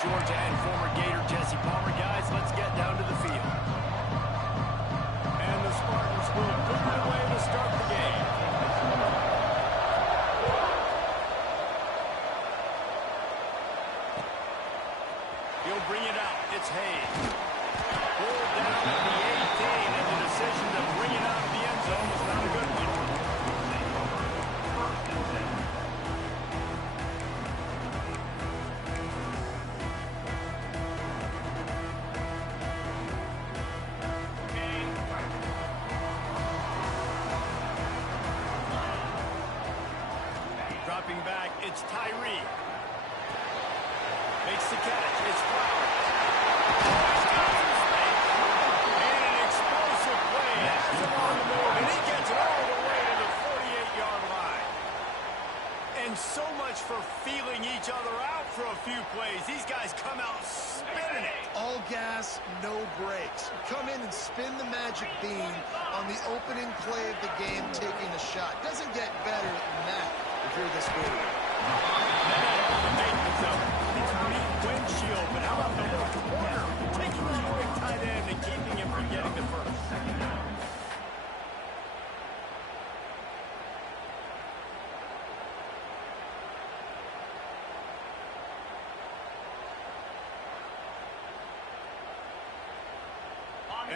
Georgia and former Gator Jesse Palmer. Guys, let's get down to the field. And the Spartans will boot it away to start the game. He'll bring it out. It's Hayes. Pulled down at the 18, and the decision to bring it out of the end zone was not a good one. Dropping back, it's Tyree. Makes the catch. It's Flowers. And an explosive play has him on the move, and he gets it all the way to the 48-yard line. And so much for feeling each other out for a few plays. These guys come out spinning it. All gas, no brakes. Come in and spin the magic bean on the opening play of the game, taking a shot. Doesn't get better than that if you're this good. The maintenance of windshield, but how about the little corner? Taking that quick tight end and keeping him from getting the first.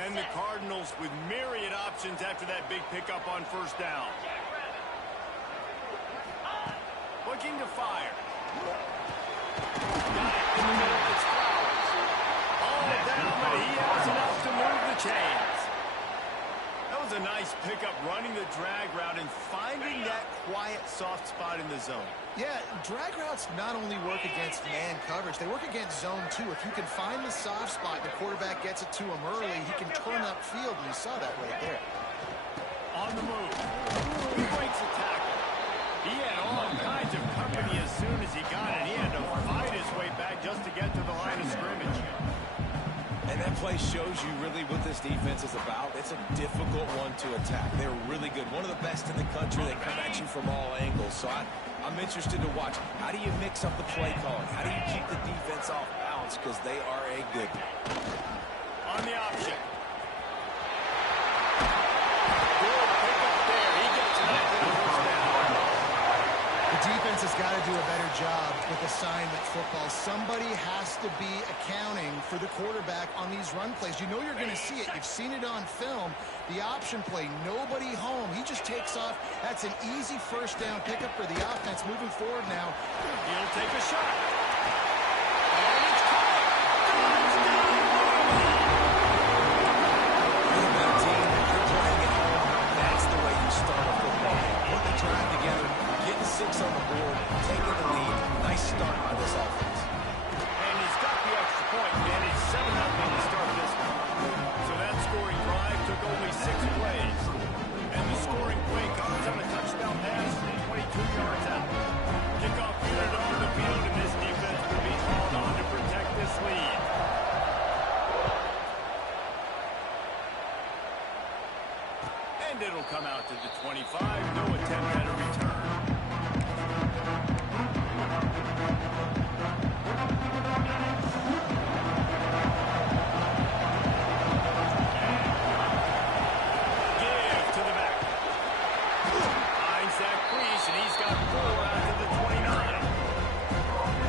And the Cardinals with myriad options after that big pickup on first down. Looking to fire. Got it in the middle. It's Flowers. All down, but he has enough to move the chains. That was a nice pickup, running the drag route and finding that quiet, soft spot in the zone. Yeah, drag routes not only work against man coverage, they work against zone too. If you can find the soft spot, the quarterback gets it to him early, he can turn upfield, and you saw that right there. On the move. He breaks a tackle. He had all kinds of company as soon as he got it. He had to fight his way back just to get to the line of scrimmage. And that play shows you really what this defense is about. It's a difficult one to attack. They're really good. One of the best in the country. They come at you from all angles. So I'm interested to watch. How do you mix up the play calling? How do you keep the defense off balance? Because they are a good one. On the option. Good pick up there. He gets it up to the first down. The defense has got to do a better job with assignment football. Somebody has to be accounting for the quarterback on these run plays. You know you're going to see it. You've seen it on film. The option play, nobody home. He just takes off. That's an easy first down pickup for the offense moving forward now. He'll take a shot. And it's caught. Touchdown! That team, you're playing at home. That's the way you start a football game. Putting the drive together, getting 6 on the board, taking the lead. Nice start by this offense. And he's got the extra point, man. It's 7-0 to start this one. So that scoring drive took only 6 plays. And the scoring play comes on a touchdown pass from 22 yards out. Kickoff unit on the field, and this defense will be called on to protect this lead. And it'll come out to the 25. No attempt at a return. Give to the back. Finds that crease, and he's got 4 out to the 29.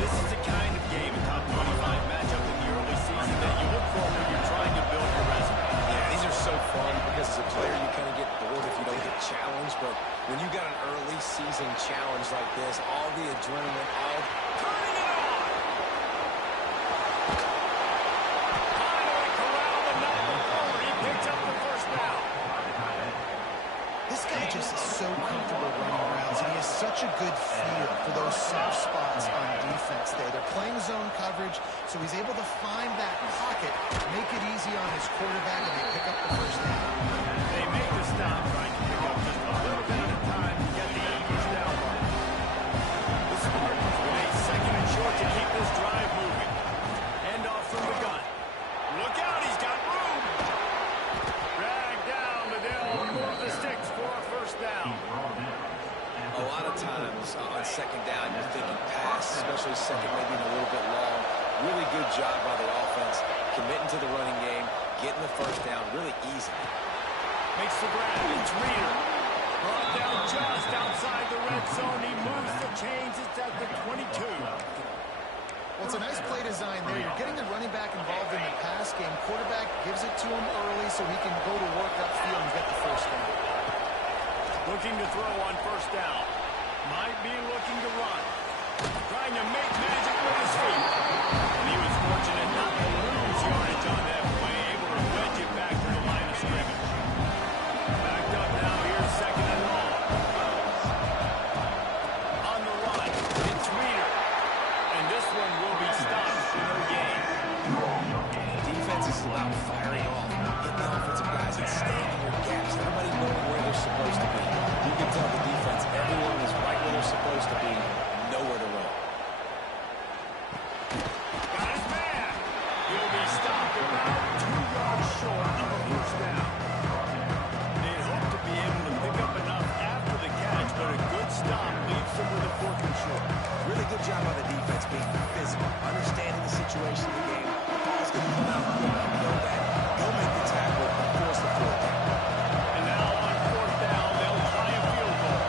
This is the kind of game, a top 25 matchup in the early season that you look for when you're trying to build your resume. Yeah, these are so fun because as a player you kind of get bored if you don't get challenged. But when you got an early season challenge like this, all the adrenaline, all Turning it on! Finally corralled the number 4. He picks up the first down. This guy just is so comfortable running routes, and he has such a good feel for those soft spots on defense there. They're playing zone coverage, so he's able to find that pocket, make it easy on his quarterback, and they pick up the first down. They make the stop, trying to pick up just a little bit at a time to get to that first down mark. The Spartans with a second and short to keep this drive moving. Hand off from the gun. Look out, he's got room. Dragged down, but they'll move the sticks for a first down. a lot of times on second down you're thinking pass, especially second maybe a little bit long. Really Very good job by the offense, committing to the running game, getting the first down really easy. Makes the grab. It's Reader. Brought down just outside the red zone. He moves the chains. It's at the 22. Well, it's a nice play design there. You're getting the running back involved in the pass game. Quarterback gives it to him early so he can go to work upfield and get the first down. Looking to throw on first down. Might be looking to run. Trying to make magic with his feet. And he was fortunate not to lose yardage on that play. Able to wedge it back to the line of scrimmage. Backed up now. Here's second and long. On the run. It's Reader. And this one will be stopped for no gain. Defense is about firing off, hitting the offensive guys and staying in your gaps. Everybody knowing where they're supposed to be. You can tell the defense, everyone is right where they're supposed to be, nowhere to run. Got his man. He'll be stopped about 2 yards short of a first down. They'd hope to be able to pick up enough after the catch, but a good stop leaves them with a 4th and short. Really good job by the defense being physical, understanding the situation of the game. The ball's going to come out quick. You know that. Go make the tackle and force the 4th down. And now on 4th down, they'll try a field goal.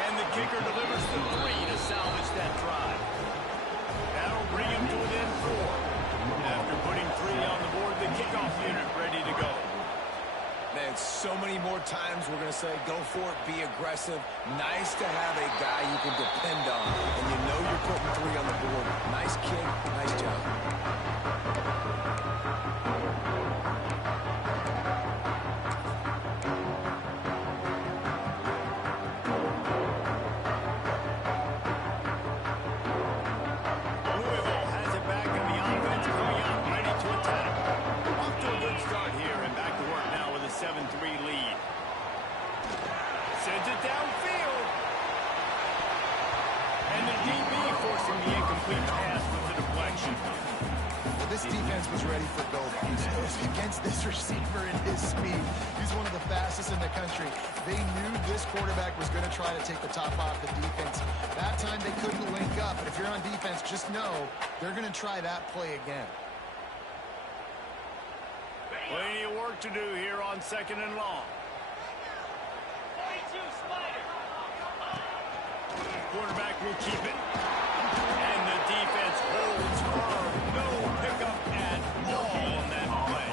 And the kicker delivers the 3 to salvage that drive. That'll bring him to within 4. After putting 3 on the board, the kickoff unit ready to go. Man, so many more times we're going to say, go for it, be aggressive. Nice to have a guy you can depend on. And you know you're putting 3 on the board. Nice kick, nice job. Louisville has it back in the offense, coming out ready to attack. Off to a good start here and back to work now with a 7-3 lead. Sends it downfield. And the DB forcing the incomplete pass with the deflection. This defense was ready for go-bys. Against this receiver and his speed, he's one of the fastest in the country. They knew this quarterback was going to try to take the top off the defense. That time they couldn't link up, but if you're on defense, just know they're going to try that play again. Plenty of work to do here on 2nd and long. Quarterback will keep it. And the defense holds firm. No pickup at all on that play.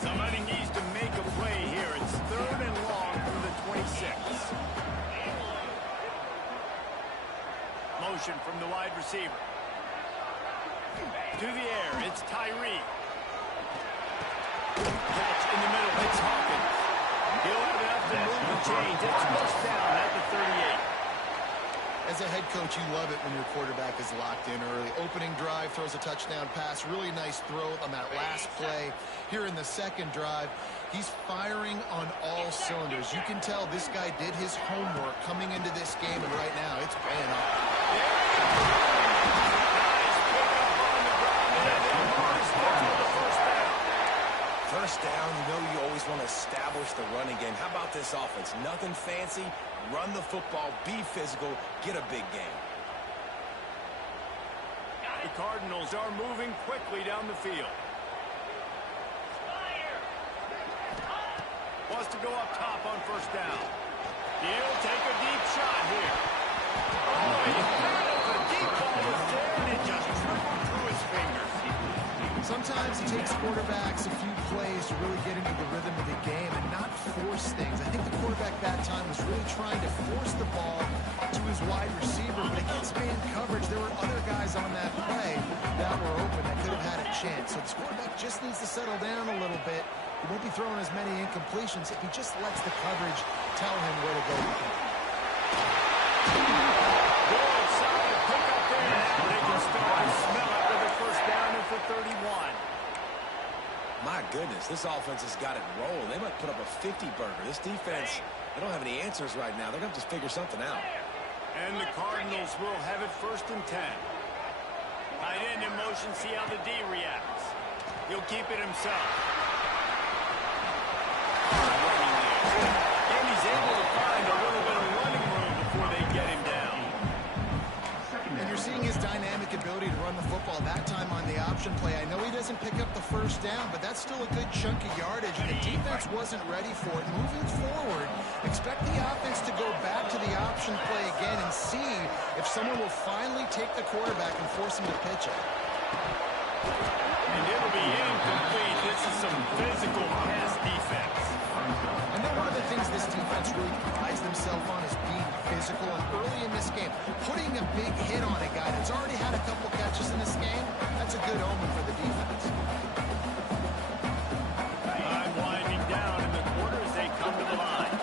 Somebody needs to make a play here. It's 3rd and long from the 26. Motion from the wide receiver. To the air, it's Tyree. Catch in the middle, it's Hawkins. He'll have enough to move the chains. It's pushed down at the 38. As a head coach, you love it when your quarterback is locked in early. Opening drive, throws a touchdown pass. Really nice throw on that last play. Here in the 2nd drive, he's firing on all cylinders. You can tell this guy did his homework coming into this game, and right now it's paying off. Nice pickup on the ground, and they'll stick with the first down. First down, you know you always want to establish the running game. How about this offense? Nothing fancy. Run the football, be physical, get a big game. The Cardinals are moving quickly down the field. Wants to go up top on first down. He'll take a deep shot here. Oh, he had it. The deep ball was there, and it just trickled through his fingers. Sometimes it takes quarterbacks a few plays to really get into the rhythm of the game and not force things. I think the quarterback that time was really trying to force the ball to his wide receiver, but against man coverage, there were other guys on that play that were open that could have had a chance. So this quarterback just needs to settle down a little bit. He won't be throwing as many incompletions if he just lets the coverage tell him where to go. Go inside, pick up there, and they can start to smell it with a first down at the 31. My goodness, this offense has got it rolling. They might put up a 50-burger. This defense, they don't have any answers right now. They're going to have to figure something out. And the Cardinals will have it 1st and 10. Tight end in motion, see how the D reacts. He'll keep it himself. first down, but that's still a good chunk of yardage, and the defense wasn't ready for it. Moving forward, expect the offense to go back to the option play again and see if someone will finally take the quarterback and force him to pitch it. And it'll be incomplete. This is some physical pass defense. I know one of the things this defense really prides themselves on is being physical, and early in this game, putting a big hit on a guy that's already had a couple catches in this game, that's a good omen for the defense. Time winding down in the quarter as they come to the line.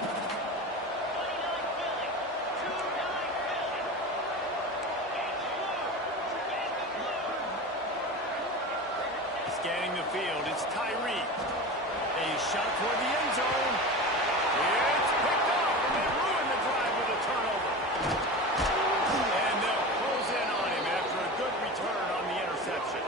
Scanning the field, it's Tyree. A shot toward the end zone. It's picked off, and they ruin the drive with a turnover. And they'll close in on him after a good return on the interception.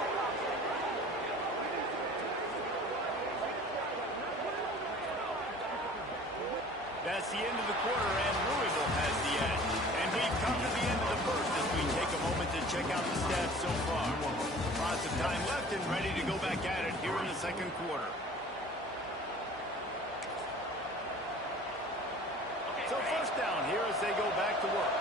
That's the end of the quarter, and Louisville has the edge. And we've come to the end of the first as we take a moment to check out the stats so far. Lots of time left and ready to go back at it here in the second quarter. So first down here as they go back to work.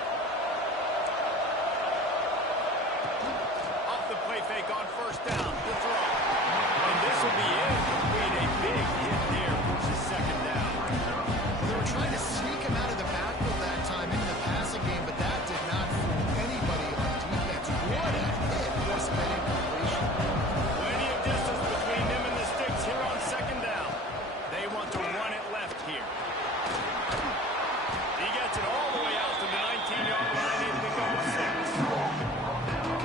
Off the play fake on first down. The throw. And this will be incomplete. A big hit there versus second down. They were trying to sneak him out of the backfield that time into the passing game, but that did not fool anybody on defense. What a hit for some incompletion. Plenty of distance between them and the sticks here on second down. They want to run it left here. He gets it all the way out to the 19-yard line. They pick up a 6.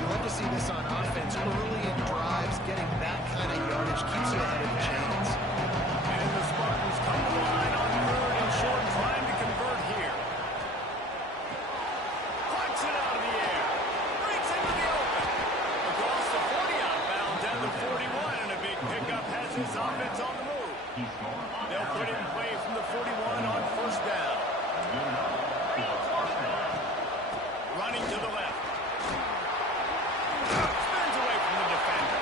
You love to see this on offense. Early in drives, getting that kind of yardage keeps you ahead of the chains. And the Spartans come to the line on third and short, trying to convert here. Clucks it out of the air. Breaks into the open. Across the 40 outbound down to 41, and a big pickup has his offense on the move. They'll put it in play from the 41 on first down. Running to the left. Spins away from the defender.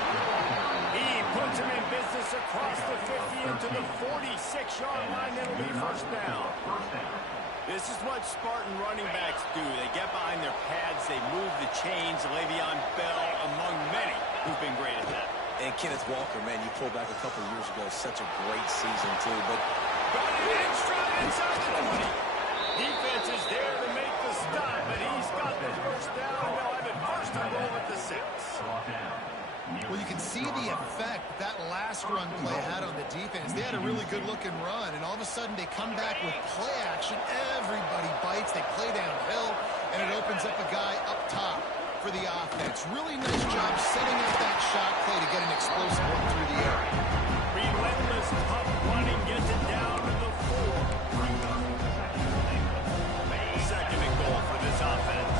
He puts him in business across the 50 into the 46-yard line. It'll be first down. This is what Spartan running backs do. They get behind their pads. They move the chains. Le'Veon Bell, among many, who've been great at that. And Kenneth Walker, man, you pulled back a couple years ago. Such a great season, too. But got it in, straight inside the 20. Defense is there to make the stop, but he's got the first down. They'll have it first and goal at the 6. Well, you can see the effect that last run play had on the defense. They had a really good-looking run, and all of a sudden they come back with play action. Everybody bites. They play downhill, and it opens up a guy up top for the offense. Really nice job setting up that shot play to get an explosive one through the air. Relentless, tough running gets it down to the 4. Second and goal for this offense.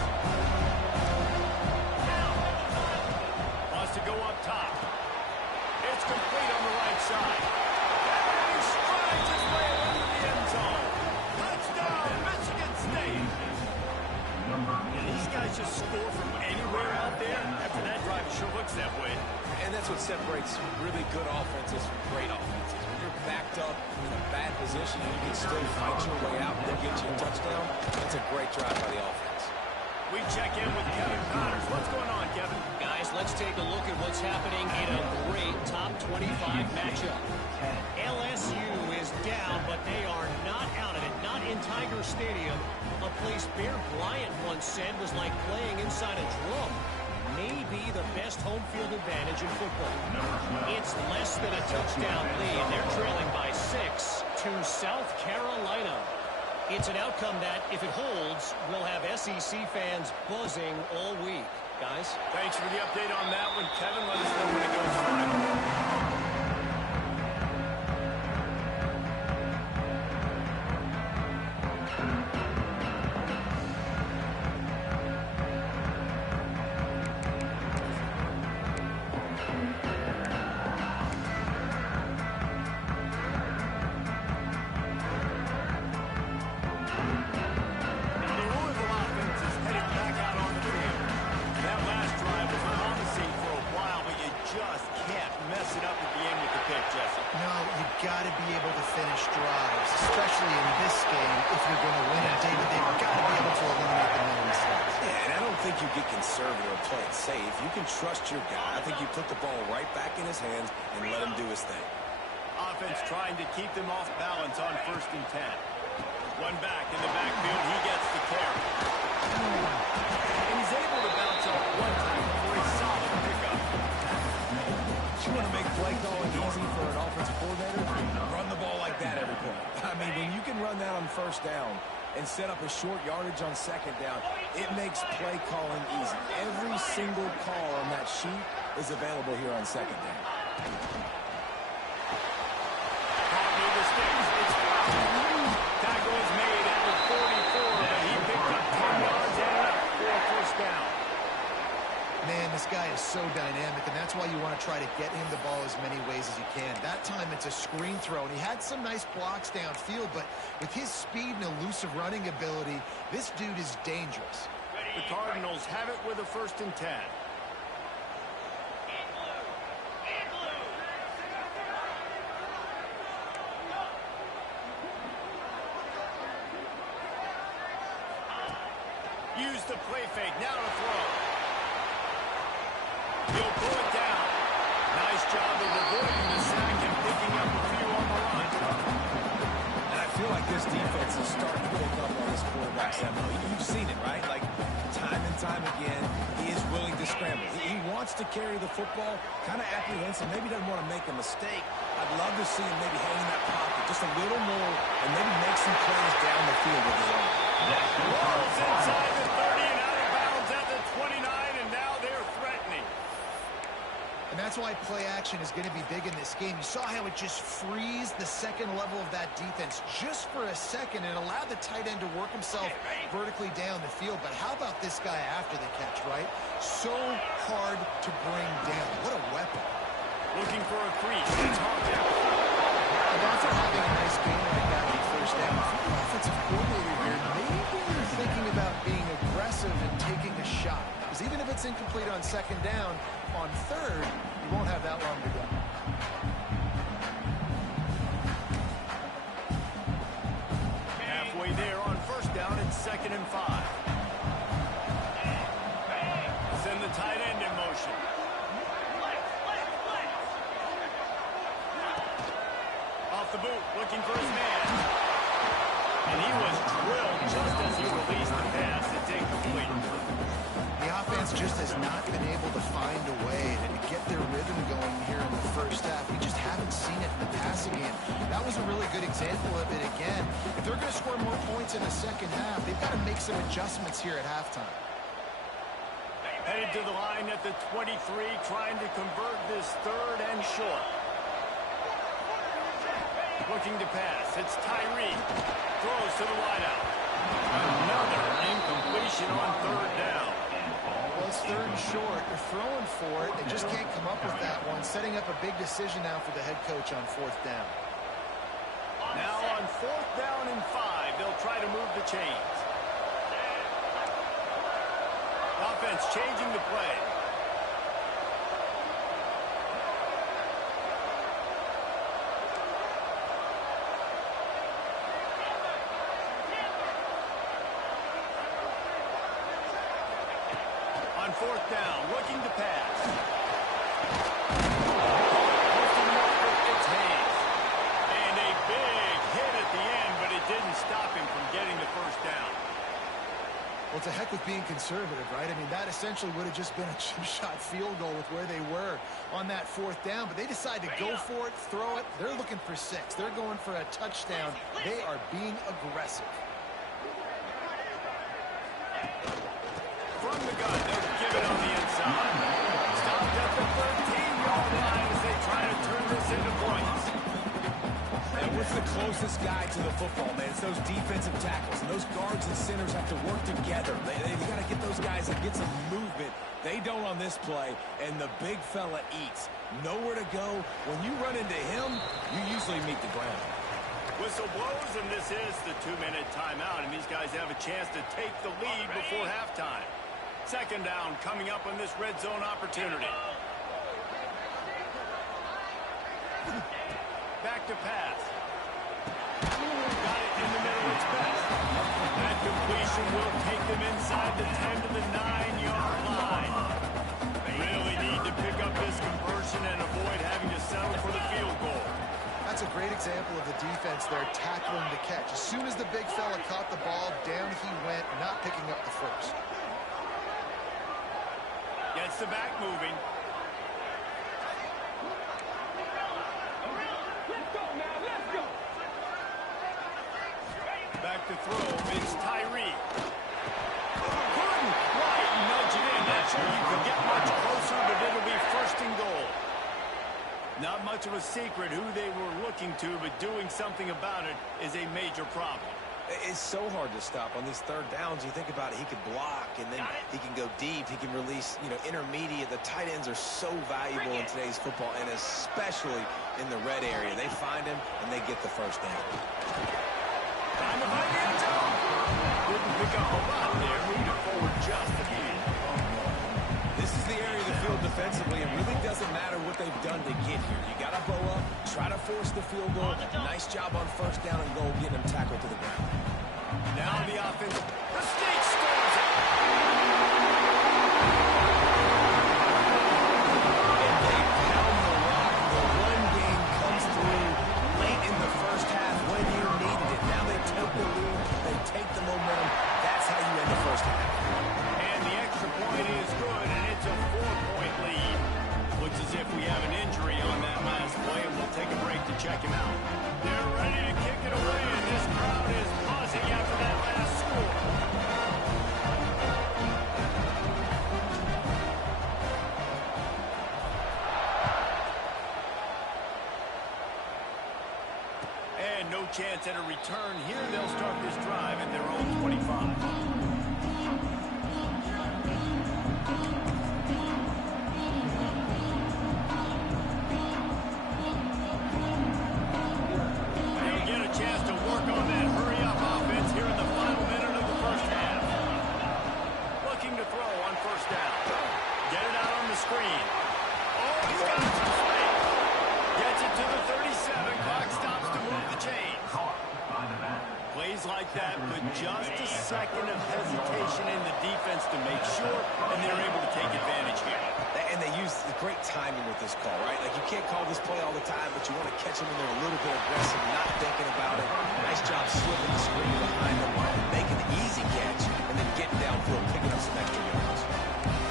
Wants to go up top. It's complete on the right side. And he strides his way into the end zone. Touchdown, Michigan State. And these guys just score from anywhere out there. After that drive, it sure looks that way. and that's what separates really good offenses from great offenses. When you're backed up in a bad position and you can still fight your way out and they'll get you a touchdown, that's a great drive by the offense. We check in with Kevin Connors. What's going on, Kevin? Guys, let's take a look at what's happening in a great top 25 matchup. LSU is down, but they are not out of it. Not in Tiger Stadium, a place Bear Bryant once said was like playing inside a drum. Maybe the best home field advantage in football. It's less than a touchdown lead. They're trailing by 6 to South Carolina. It's an outcome that, if it holds, will have SEC fans buzzing all week. Guys? Thanks for the update on that one, Kevin. Let us know when it goes live. It be able to finish drives, especially in this game if you're going to win it. David, they've got to be able to eliminate the mental mistakes. Yeah, and I don't think you get conservative or play it safe. You can trust your guy. I think you put the ball right back in his hands and let him do his thing. Offense trying to keep them off balance on 1st and 10. One back in the backfield. He gets the carry. And he's able to bounce off one time for a solid pickup. You want to make play calling easy for an offensive coordinator? Run the ball like that every play. I mean, when you can run that on 1st down and set up a short yardage on 2nd down, it makes play calling easy. Every single call on that sheet is available here on 2nd down. Tackle is made at the 44, but he picked up 10 yards and up for a 1st down. Man, this guy is so dynamic, and that's why you want to try to get him the ball as many ways as you can. That time, it's a screen throw, and he had some nice blocks downfield, but with his speed and elusive running ability, this dude is dangerous. The Cardinals have it with a 1st and 10. Use the play fake. Now to throw. He'll pull it down. Nice job of avoiding the sack and picking up a few on the run. And I feel like this defense is starting to pick up on this quarterback's MO. You've seen it, right? Like, time and time again, he is willing to scramble. He wants to carry the football, kind of apprehensive, maybe doesn't want to make a mistake. I'd love to see him maybe hang in that pocket just a little more and maybe make some plays down the field with his own. Rolls inside the 30 and out of bounds at the 29, and now they're threatening. And that's why play action is going to be big in this game. You saw how it just frees the 2nd level of that defense just for a second and allowed the tight end to work himself vertically down the field. But how about this guy after the catch, right? So hard to bring down. What a weapon. Looking for a crease. It's Harden. And after having a nice game like that on 1st down, if you're the offensive coordinator here, maybe you're thinking about being aggressive and taking a shot. Because even if it's incomplete on 2nd down, on 3rd, you won't have that long to go. Halfway there on 1st down, it's 2nd and 5. Send the tight end in motion. Off the boot, looking for his man. And he was drilled just as he released the pass. It's incomplete. The offense just has not been able to find a way to get their rhythm going here in the 1st half. We just haven't seen it in the passing game. That was a really good example of it again. If they're going to score more points in the 2nd half, they've got to make some adjustments here at halftime. Headed to the line at the 23, trying to convert this 3rd and short. Looking to pass. It's Tyree. Throws to the wideout. Another incompletion on 3rd down. Well, it's 3rd and short. They're throwing for it. They just can't come up with that one. Setting up a big decision now for the head coach on 4th down. Now on 4th down and 5, they'll try to move the chains. Offense changing the play. On 4th down, looking to pass. It's Hayes. And a big hit at the end, but it didn't stop him from getting the 1st down. Well, it's a heck with being conservative, right? I mean, that essentially would have just been a chip-shot field goal with where they were on that 4th down. But they decide to go for it, throw it. They're looking for 6. They're going for a touchdown. They are being aggressive. From the gun, they'll give it on the inside. Stopped at the 13-yard line as they try to turn this into points. And what's the closest guy to the football, man? It's those defensive tackles. And those guards and centers have to work together. They've got to get those guys and get some movement. They don't on this play, and the big fella eats. Nowhere to go. When you run into him, you usually meet the ground. Whistle blows, and this is the 2-minute timeout, and these guys have a chance to take the lead before halftime. 2nd down coming up on this red zone opportunity. Back to pass. them inside the 10 to the 9-yard line. Really need to pick up this conversion and avoid having to settle for the field goal. That's a great example of the defense there tackling the catch. As soon as the big fella caught the ball, down he went, not picking up the first. Gets the back moving. Back to throw. It's Tyree. Couldn't quite nudge it in. Not sure you could get much closer, but it'll be first and goal. Not much of a secret who they were looking to, but doing something about it is a major problem. It's so hard to stop on these third downs. You think about it, he could block, and then he can go deep. He can release, intermediate. The tight ends are so valuable in today's football, and especially in the red area. They find him, and they get the first down. Time to find the end zone. Didn't pick up a lot there. Moved it forward just a bit. This is the area of the field defensively. It really doesn't matter what they've done to get here. You got to bow up, try to force the field goal. Nice job on first down and goal, getting them tackled to the ground. Now the offense. The State scores it. And they pound the rock. The run game comes through late in the first half when you needed it. Now they take the lead. They take the momentum. That's how you end the first half. And the extra point is good, and it's a 4-point lead. Looks as if we have an injury on that last play, and we'll take a break to check him out. They're ready to kick it away, and this crowd is buzzing after that last score. And no chance at a return here. They'll start this drive at their own 25. Like that, but just a second of hesitation in the defense to make sure, and they're able to take advantage here. And they use great timing with this call, right? Like, you can't call this play all the time, but you want to catch them when they're a little bit aggressive, not thinking about it. Nice job slipping the screen behind them, making the easy catch, and then getting downfield, picking up some extra yards.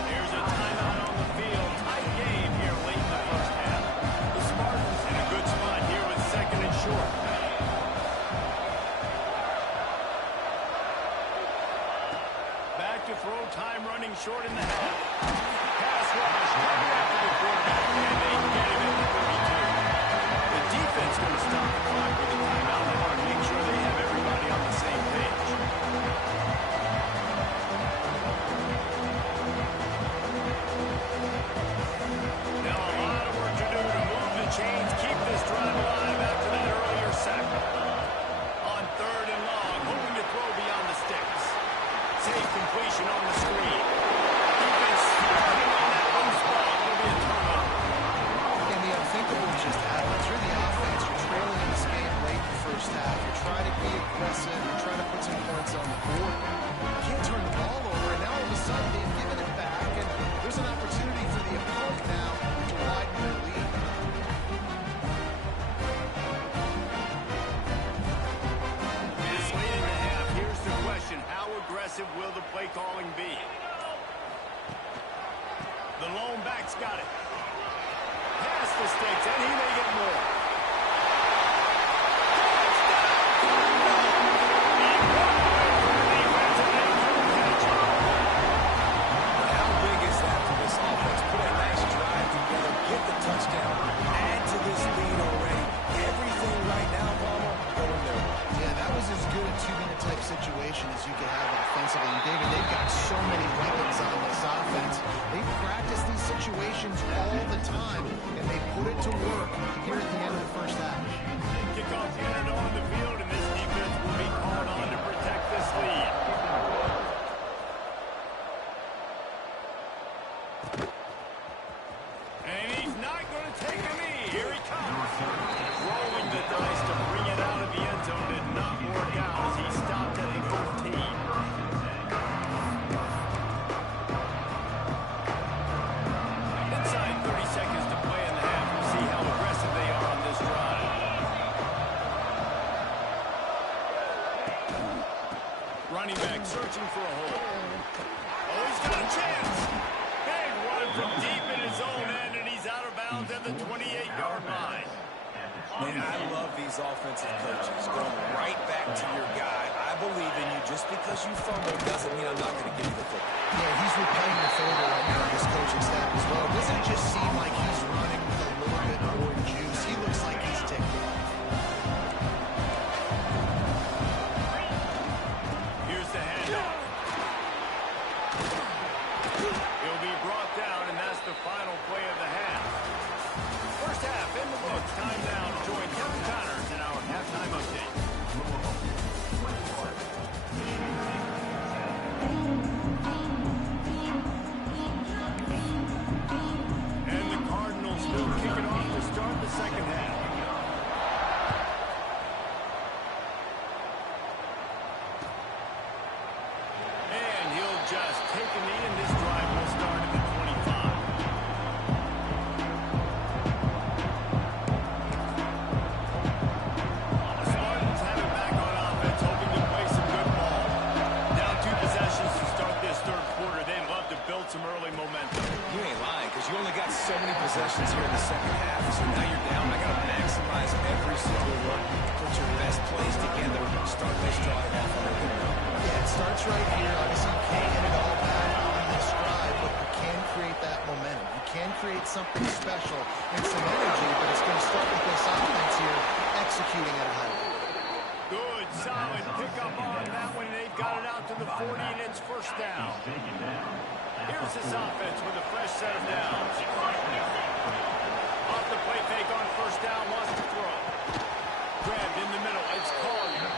Here's a timeout on the field. Tight game here late in the first half. The Spartans in a good spot here with second and short. To throw, time running short in the half. Pass rush, coming after the quarterback, and they get him at the 32. The defense going to stop the clock with a timeout. They want to make sure they have everybody on the same page. Now a lot of work to do to move the chains, keep this drive alive after that earlier sack. On third and long, hoping to throw beyond the sticks. Safe completion on the screen. Defense starting on that loose ball. It'll be a turnover. And the unthinkable just happened. You're the offense. You're trailing in this game late in the first half. You're trying to be aggressive. You're trying to put some points on the board. You can't turn the ball over, and now all of a sudden they've given it back, and there's an opportunity for the opponent now to widen their lead. This late in the half, here's the question. How aggressive will the play calling be? The lone back's got it. Past the sticks, and he may get more. How big is that for this offense? Put a nice drive together, get the touchdown, add to this lead already. Everything right now, Palmer, going their way. Yeah, that was as good a two-minute type situation as you could have offensively. And David, they've got so many weapons on this offense. They practice these situations all the time, and they put it to work here at the end of the first half. Kickoff unit on the field, and this defense will be called on to protect this lead. And he's not going to take a knee. Here he comes. Rolling the dice to bring it out of the end zone did not work out as he stopped at the 13. Running back searching for a hole. Oh, he's got a chance. Big run from deep in his own end, and he's out of bounds at the 28-yard line. Man, I love these offensive coaches going right back to your guy. I believe in you. Just because you fumbled doesn't mean I'm not going to give you the football. Yeah, he's repaying the favor right now in this coaching staff as well. Doesn't it just seem like he's running with a little bit more juice? He looks like he's ticked off. Here's the handoff. He'll be brought down, and that's the final play of the half. First half in the books. Time now to join Kevin Connors in our halftime update. And the Cardinals will kick it off to start the second half. And he'll just take a knee, and this drive will start at the 25. Spartans have it back on offense, hoping to play some good ball. Down 2 possessions to start this third quarter. They'd love to build some early momentum. You ain't lying, because you only got so many possessions here in the second half. So now you're down. I got to maximize every single run. Put your best plays together. Start this drive off on a good note. Yeah, it starts right here. Obviously, you can't get it all back on this drive, but you can create that momentum. You can create something special and some energy, but it's going to start with this offense here executing at a high level. Good, solid pickup on that one. They've got it out to the 40, and it's first down. Here's this offense with a fresh set of downs. Off the play fake on first down, wants to throw. Grabbed in the middle, it's Collier.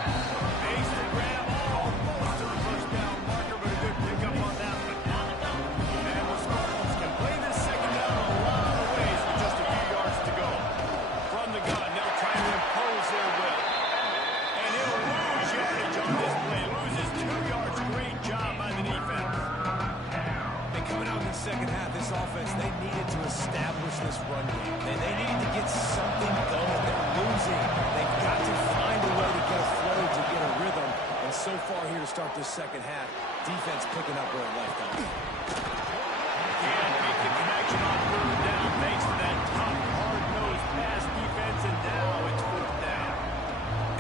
Makes the grab almost to the first down marker, but a good pickup on that one. And the Spartans can play this second down a lot of ways with just a few yards to go. From the gun, they'll try to impose their will. And he'll lose yardage on this play. Loses 2 yards. Great job by the defense. And coming out in the second half, this offense, they needed to establish this run game. And they needed to get something going. They're losing. They've got to find a way to get a flow, to get a rhythm. And so far here to start this second half, defense picking up where it left off. Can't make the connection on third down thanks to that tough, hard-nosed pass defense, and now it's fourth down.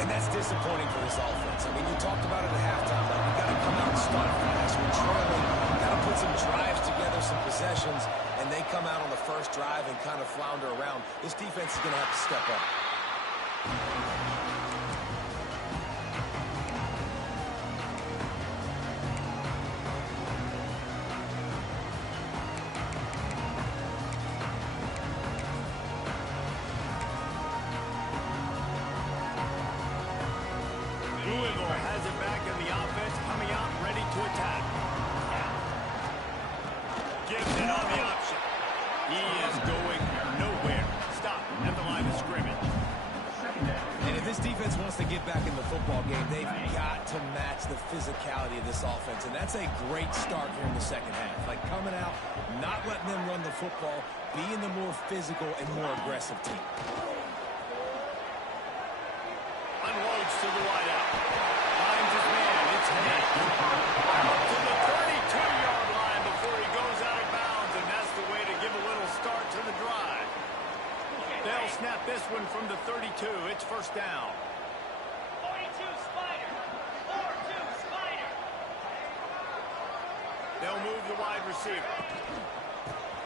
And that's disappointing for this offense. I mean, you talked about it at halftime. Like, you got to come out and start fast. We're trailing. Got to put some drives together, some possessions, and they come out on the first drive and kind of flounder around. This defense is going to have to step up. Louisville has it back in the offense, coming out ready to attack. Gives it on the option. He is going nowhere. Stop at the line of scrimmage. And if this defense wants to get back in the football game, they've got to match the physicality of this offense. And that's a great start here in the second half. Like, coming out, not letting them run the football, being the more physical and more aggressive team. Unloads to the wideout. Finds his man. It's hit. Up to the 32-yard line before he goes out of bounds, and that's the way to give a little start to the drive. They'll snap this one from the 32. It's first down. 42 Spider. 4-2 Spider. They'll move the wide receiver.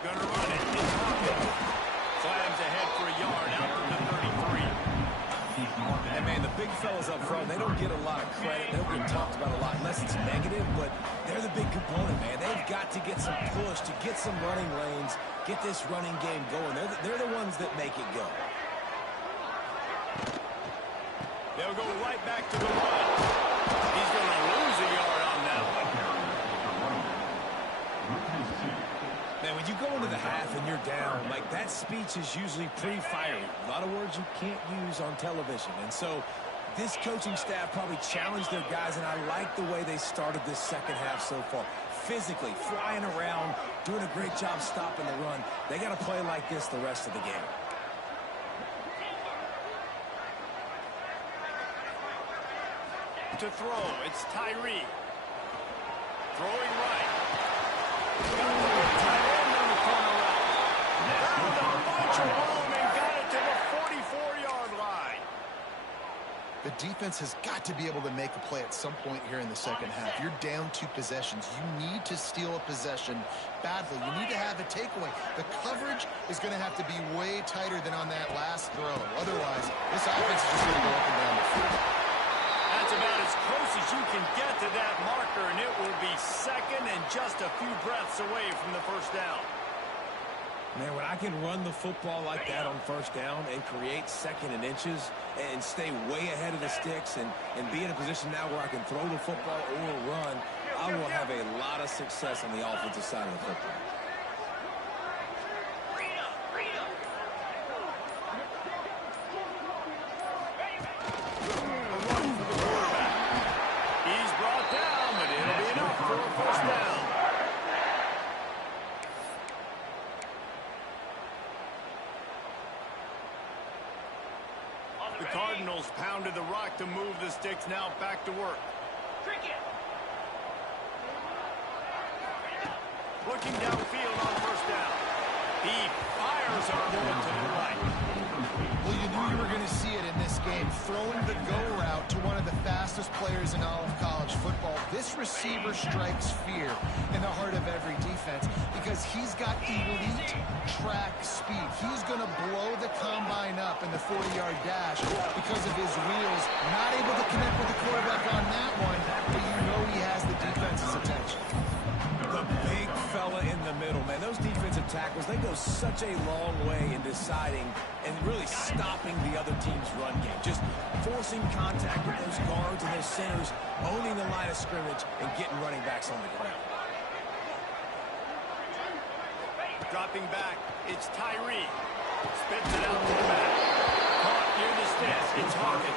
Gonna run it. It's Hawkins. Slams ahead for a yard out to the 33. And, man, the big fellas up front, they don't get a lot of credit. They don't get talked about a lot unless it's negative, but they're the big component, man. They've got to get some push, to get some running lanes, get this running game going. They're the ones that make it go. They'll go right back to the run. He's going to lose a yard on that one. Man, when you go into the half and you're down, like, that speech is usually pretty fiery. A lot of words you can't use on television. And so this coaching staff probably challenged their guys, and I like the way they started this second half so far. Physically, flying around, doing a great job stopping the run. They got to play like this the rest of the game. To throw, it's Tyree. Throwing right. Got the tight end on the corner route. Found a bunch of room and got it to the 44-yard line. The defense has got to be able to make a play at some point here in the second half. You're down 2 possessions. You need to steal a possession badly. You need to have a takeaway. The coverage is going to have to be way tighter than on that last throw. Otherwise, this offense is just going to go up and down the field. That's about as close as you can get to that marker, and it will be second and just a few breaths away from the first down. Man, when I can run the football like that on first down and create second and inches and stay way ahead of the sticks and be in a position now where I can throw the football or run, I will have a lot of success on the offensive side of the football. He's brought down, but it'll be enough for a first down. The Cardinals pounded the rock to move the sticks. Now back to work. Looking downfield on first down. He fires on one to the right. Well, you knew you were going to see it in this game. Throwing the go route to one of the fastest players in all of college football. This receiver strikes fear in the heart of every defense because he's got elite track speed. He's going to blow the combine up in the 40-yard dash because of his wheels. Not able to connect with the quarterback on that one, but you know he has the defense's attention. The big fella in the middle, man. Those defensive tackles, they go such a long way in deciding and really stopping the other team's run game. Just forcing contact with those guards and those centers, owning the line of scrimmage, and getting running backs on the ground. Dropping back, it's Tyree. Spits it out to the back. Caught near the sticks. It's Hawkins.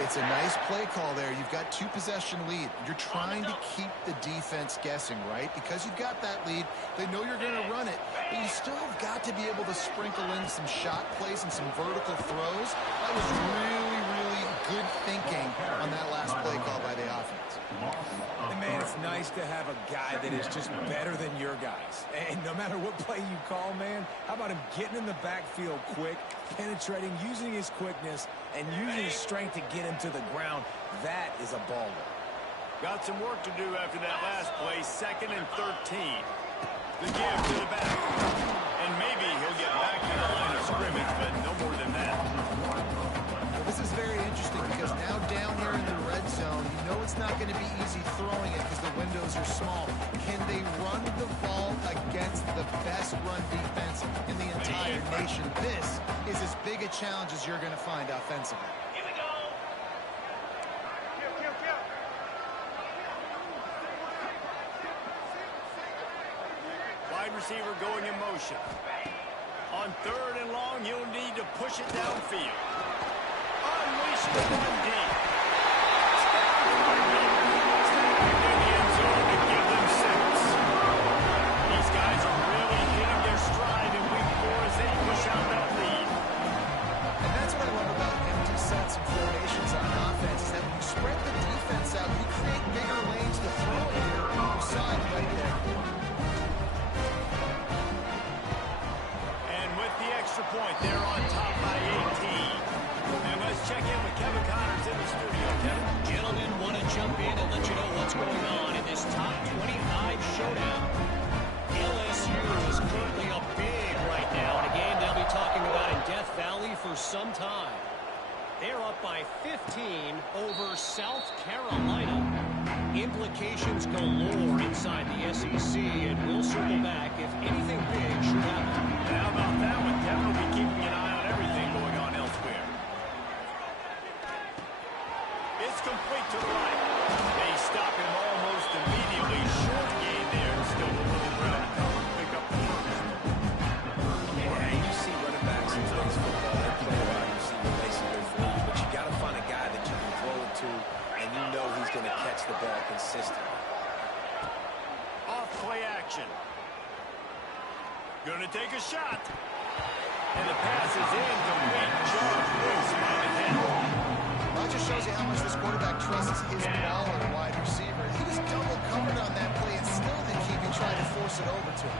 It's a nice play call there. You've got 2-possession lead. You're trying to keep the defense guessing, right? Because you've got that lead, they know you're going to run it, but you still have got to be able to sprinkle in some shot plays and some vertical throws. That was really, really good thinking on that last play call by the offense. And man, it's nice to have a guy that is just better than your guys. And no matter what play you call, man, how about him getting in the backfield quick, penetrating, using his quickness, and using his strength to get him to the ground? That is a baller. Got some work to do after that last play. 2nd and 13. The give to the back. And maybe he'll get back to the line of scrimmage, but no more than that. Well, this is very interesting because now down here in the red zone, you know it's not going to be easy throwing it because the windows are small. Can they run the ball against the best run defense in the entire nation? This is as big a challenge as you're going to find offensively. Here we go. Wide receiver going in motion. On 3rd and long, you'll need to push it downfield. Unleashes one deep. In the end zone to give them 6. These guys are really hitting their stride in week 4 as they push out that lead. And that's what I love about empty sets and formations on offense is that when you spread the defense out, you create bigger lanes to throw it here. You saw it right there. And with the extra point, they're on top by 18. And let's check in with Kevin Connors in the studio. Kevin? Gentlemen, want to jump in and let you know what's going on in this top 25 showdown. LSU is currently up big right now in a game they'll be talking about in Death Valley for some time. They're up by 15 over South Carolina. Implications galore inside the SEC, and we'll circle back if anything big should happen. And how about that one? Kevin will be keeping an eye on everything going on elsewhere. It's complete to the right. They stop him almost immediately. Short gain there. Still a little ground to cover. Pick up the first. Yeah, you see running backs in today's football. They play around. You see what they see go for you. But you got to find a guy that you can throw it to, and you know he's going to catch the ball consistently. Off play action. Gonna take a shot. And the pass is incomplete. Jones Wilson on the head. Well, it just shows you how much this quarterback trusts This is his ball as a wide receiver. He was double covered on that play, and still the QB tried to force it over to him.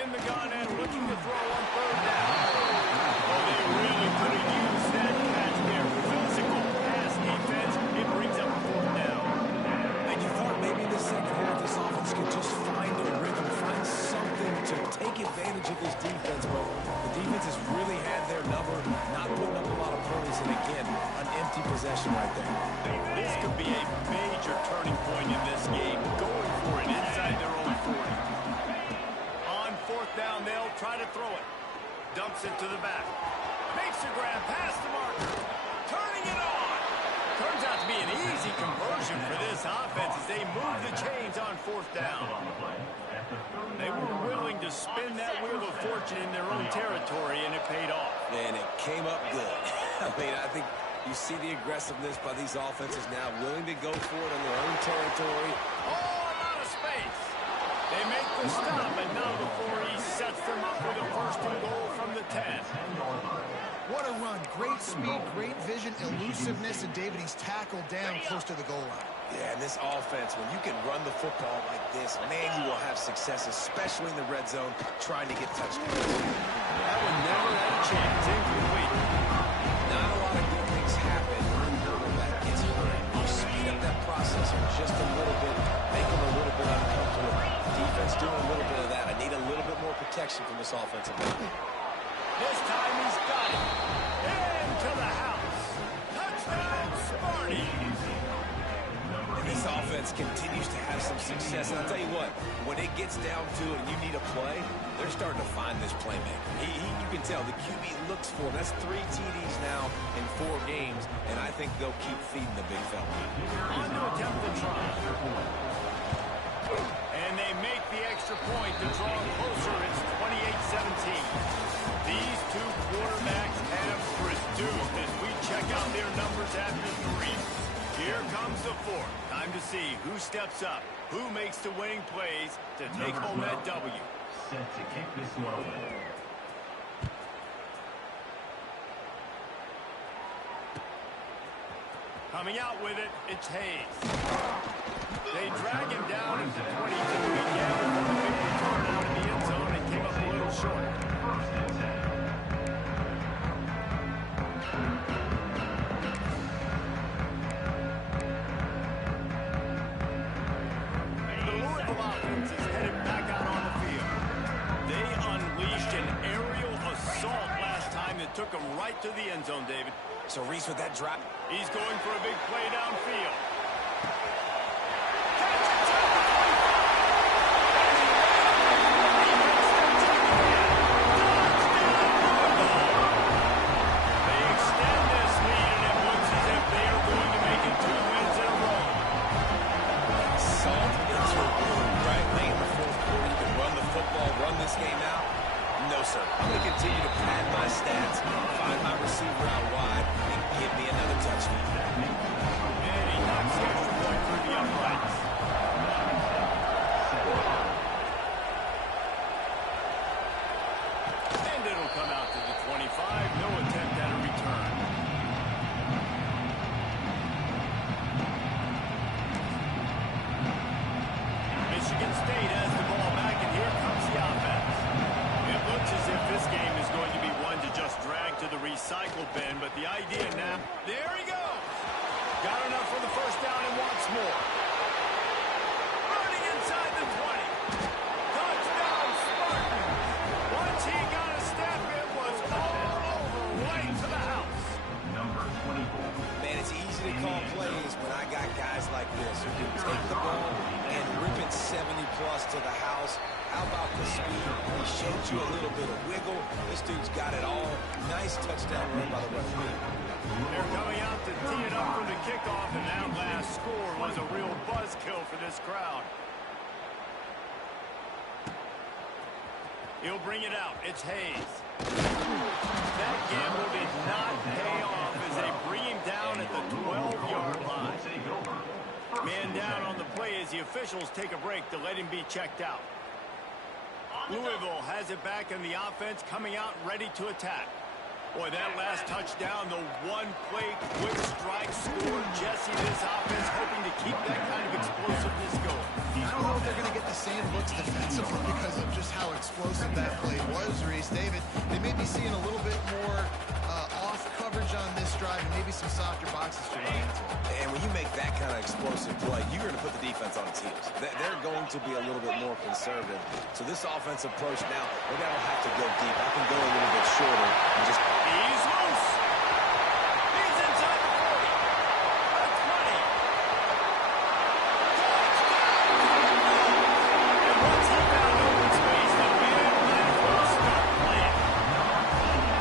In the gun and looking to throw on third down. Oh, they really could have used that catch there. Physical pass defense. It brings up a fourth down. And you thought maybe in the second half this offense could just find a rhythm, find something to take advantage of this defense, but the defense has really had their number, not putting up a lot of points, and again, an empty possession right there. This could be a major turning point in this game. Going for it inside their own 40. On fourth down, they'll try to throw it. Dumps it to the back. Makes a grab past the marker. Turning it on. Turns out to be an easy conversion for this offense as they move the chains on fourth down. They were willing to spin that wheel of fortune in their own territory, and it paid off. And it came up good. I mean, I think you see the aggressiveness by these offenses now, willing to go for it on their own territory. Oh, a lot of space. They make the stop, and now before he sets them up with a first and goal from the 10. What a run. Great speed, great vision, elusiveness, and David, he's tackled down close to the goal line. Yeah, and this offense, when you can run the football like this, man, you will have success, especially in the red zone, trying to get touchdowns. That one never had a chance. Incomplete. Not a lot of good things happen when quarterback gets hurt. You speed up that process just a little bit, make them a little bit uncomfortable. Defense doing a little bit of that. I need a little bit more protection from this offensive line. This time he's got it. Into the house. Touchdown, Sparty. And this offense continues to have some success. And I'll tell you what, when it gets down to it and you need a play, they're starting to find this playmaker. You can tell the QB looks for him. That's 3 TDs now in 4 games, and I think they'll keep feeding the big fella. On to attempt the try. And they make the extra point to draw closer. It's 28-17. These two quarterbacks have produced as we check out their numbers after 3. Here comes the 4th. Time to see who steps up, who makes the winning plays to take home that W. Set to kick this one away. Coming out with it, it's Hayes. They drag him down at the 22. He gambled for the big return out of the end zone and came up a little short. First and 10. The Louisville offense is headed back out on the field. They unleashed an aerial assault last time that took them right to the end zone, David. So Reese with that drop. He's going for a big play downfield. They extend this lead, and it looks as if they are going to make it 2 wins in a row. Salt into a room, right? Late in the 4th quarter, you can run the football, run this game out. No, sir. I'm going to continue to pad my stats, find my receiver out wide, and give me another touchdown. And he knocks the extra point through the uprights. And it'll come out to the 25. No attempt at a return. Michigan State has the ball back, and here comes the offense. It looks as if this game is going to be one to just drag to the recycle bin, but the idea now, there he goes. Got enough for the first down and wants more. Running inside the 20. Touchdown, Spartans. Once he got a step, it was all over, right to the house. Number 24. Man, it's easy to call plays when I got guys like this who can take the ball and rip it 70-plus to the house. How about the speed? He showed you a little bit of wiggle. This dude's got it all. Nice touchdown run by the referee. They're coming out to tee it up for the kickoff, and that last score was a real buzzkill for this crowd. He'll bring it out. It's Hayes. That gamble did not pay off as they bring him down at the 12-yard line. Man down on the play as the officials take a break to let him be checked out. Louisville has it back in the offense, coming out ready to attack. Boy, that last touchdown, the one-play quick strike scored Jesse, this offense hoping to keep that kind of explosiveness going. I don't know if they're going to get the same looks defensively because of just how explosive that play was, Reese. David, they may be seeing a little bit more off coverage on this drive and maybe some softer boxes to run into. And when you make that kind of explosive play, you're going to put the defense on its heels. They're going to be a little bit more conservative. So this offensive approach now, maybe I don't have to go deep. I can go a little bit shorter and just... He's loose. He's inside the 40. The 20. And once he found open space, the Mid-Atlantic will start playing.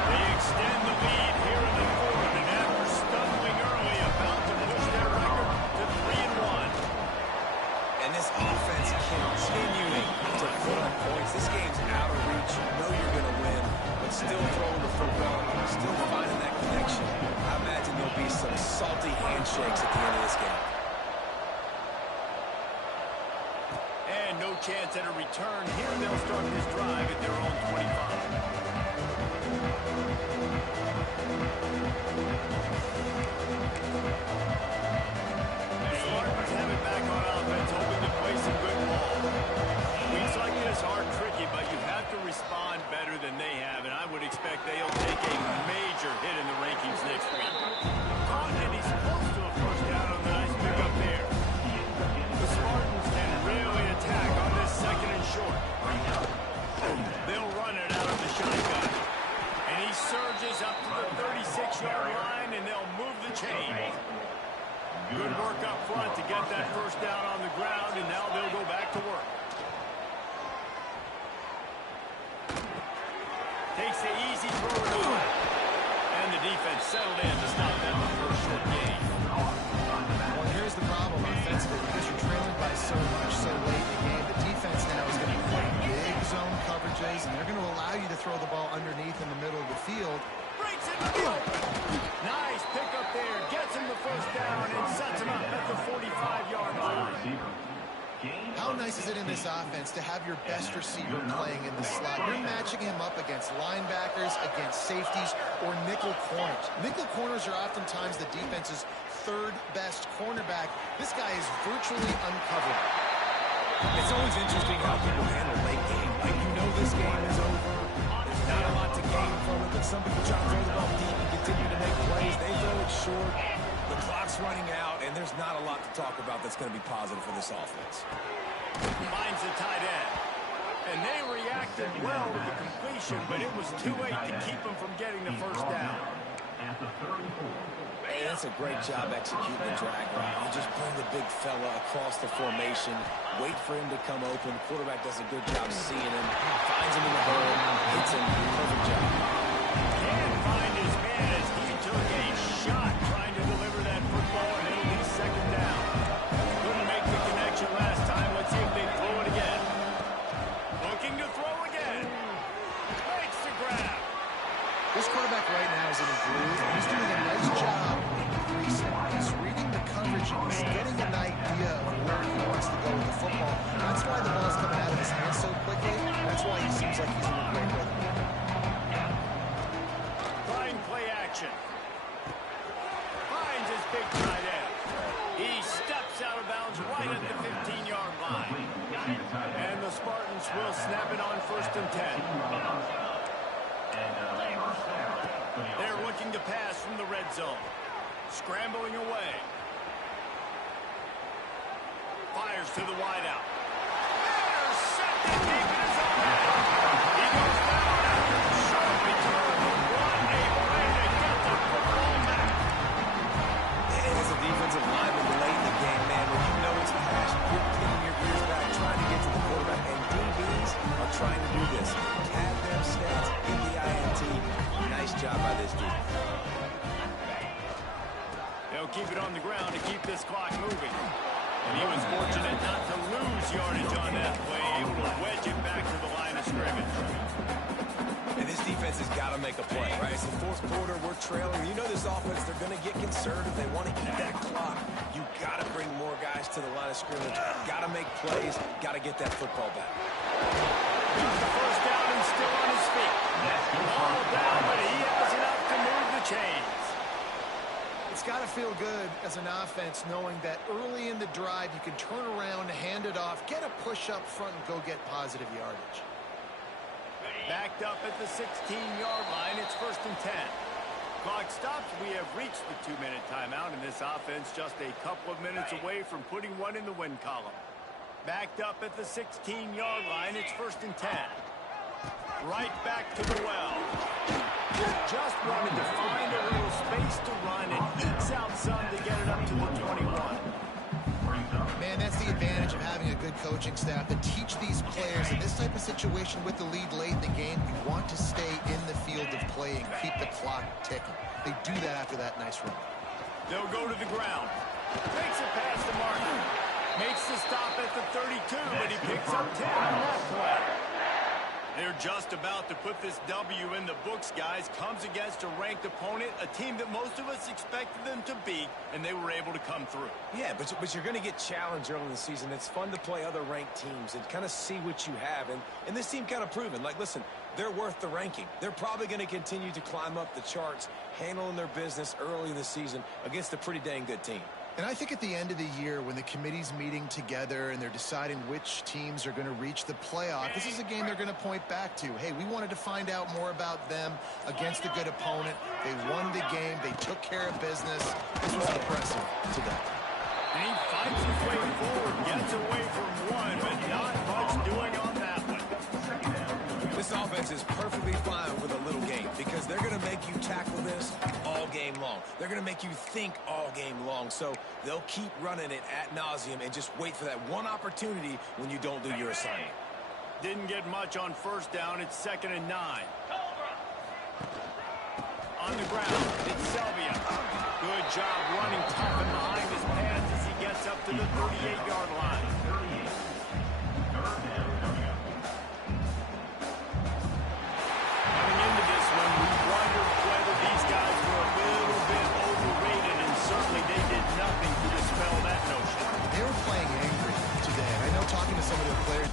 They extend the lead here in the fourth, and after stumbling early, about to push their record to 3-1. And this offense continuing to put up points. This game's out of reach. You know you're going to win, but still throwing the football, still finding that connection. I imagine there'll be some salty handshakes at the end of this game. And no chance at a return here. They'll start this drive at their own 25. Spartans have it back on offense, hoping to play some good ball. Weeks like this are tricky, but you have to respond better than they have, and I would expect they'll take a major hit in the rankings next week. Caught, and he's close to a first down on the nice pickup there. The Spartans can really attack on this second and short. They'll run it out of the shotgun. And he surges up to the 36-yard line, and they'll move the chain. Good work up front to get that first down on the ground, and now they'll go back to work. Takes the easy throw it away. And the defense settled in to stop that first short gain. Well, here's the problem offensively. Because you're trailing by so much so late in the game, the defense now is going to play big zone coverages, and they're going to allow you to throw the ball underneath in the middle of the field. Breaks it to the open. Nice pickup there. Gets him the first down and sets him up at the 45-yard line. How nice is it in this offense to have your best receiver playing in the slot? You're matching him up against linebackers, against safeties, or nickel corners. Nickel corners are oftentimes the defense's third best cornerback. This guy is virtually uncovered. It's always interesting how people handle late game. Like, you know this game is over. There's not a lot to gain from it, but some people try to throw the ball deep and continue to make plays. They throw it short. The clock's running out, and there's not a lot to talk about that's going to be positive for this offense. Finds the tight end. And they reacted well to the completion, but it was too late to keep him from getting the first down. Man, that's a great job executing the drag route. You just bring the big fella across the formation, wait for him to come open. Quarterback does a good job seeing him, finds him in the hole, hits him. Perfect job. Can't find his man as he took a shot trying to deliver that football, and it'll be second down. Couldn't make the connection last time. Let's see if they throw it again. Looking to throw again. Makes the grab. This quarterback right now is in a groove. He's doing a nice job increasing. He's reading the coverage. He's getting an idea of where he wants to go with the football. That's why the ball's coming out of his hands so quickly. That's why he seems like he's in a great rhythm. Trying play action. Finds his big tight end. He steps out of bounds right at the 15-yard line. And the Spartans will snap it on 1st and 10. They're looking to pass from the red zone. Scrambling away. Fires to the wideout. Intercepted deep in his own end. He goes down after the short return. What a way to get the football back. And as a defensive lineman late in the game, man, when you know it's past, you're pinning your ears back, trying to get to the quarterback, and DBs are trying to do this. Tag them stats in the INT. Nice job by this dude. They'll keep it on the ground to keep this clock moving. And he was fortunate not to lose yardage on that play, able to wedge it back to the line of scrimmage. And this defense has got to make a play, right? It's the fourth quarter. We're trailing. You know this offense, they're going to get conservative. They want to eat that clock. You got to bring more guys to the line of scrimmage. Got to make plays. Got to get that football back. First down and still on his feet. All down, but he has enough to move the chains. It's got to feel good as an offense knowing that early in the drive you can turn around, hand it off, get a push up front, and go get positive yardage. Backed up at the 16-yard line. It's 1st and 10. Clock stops. We have reached the 2-minute timeout, and this offense just a couple of minutes away from putting one in the win column. Backed up at the 16-yard line. It's 1st and 10. Right back to the well. Just wanted to find a little space to run and ekes out some to get it up to the 21. Man, that's the advantage of having a good coaching staff to teach these players in this type of situation with the lead late in the game. You want to stay in the field of play and keep the clock ticking. They do that after that nice run. They'll go to the ground. Makes it past the marker. Makes the stop at the 32, but he picks up 10 on that play. They're just about to put this W in the books, guys. Comes against a ranked opponent, a team that most of us expected them to beat, and they were able to come through. Yeah, but you're going to get challenged early in the season. It's fun to play other ranked teams and kind of see what you have. And this team kind of proven, like, listen, they're worth the ranking. They're probably going to continue to climb up the charts, handling their business early in the season against a pretty dang good team. And I think at the end of the year, when the committee's meeting together and they're deciding which teams are going to reach the playoff, this is a game they're going to point back to. Hey, we wanted to find out more about them against a good opponent. They won the game. They took care of business. This was impressive today. And he fights his way forward, gets away from one, but not much doing on that one. This offense is perfectly fine with a little game because they're going to make you tackle this all game long. They're going to make you think all game long. So they'll keep running it ad nauseum and just wait for that one opportunity when you don't do your assignment. Didn't get much on 1st down. It's 2nd and 9. On the ground, it's Selvia. Good job running tough and behind his pads as he gets up to the 38-yard line. Coming into this one, we wondered whether these guys were a little bit overrated, and certainly they did nothing to dispel that notion. They were playing angry today. I know talking to some of their players,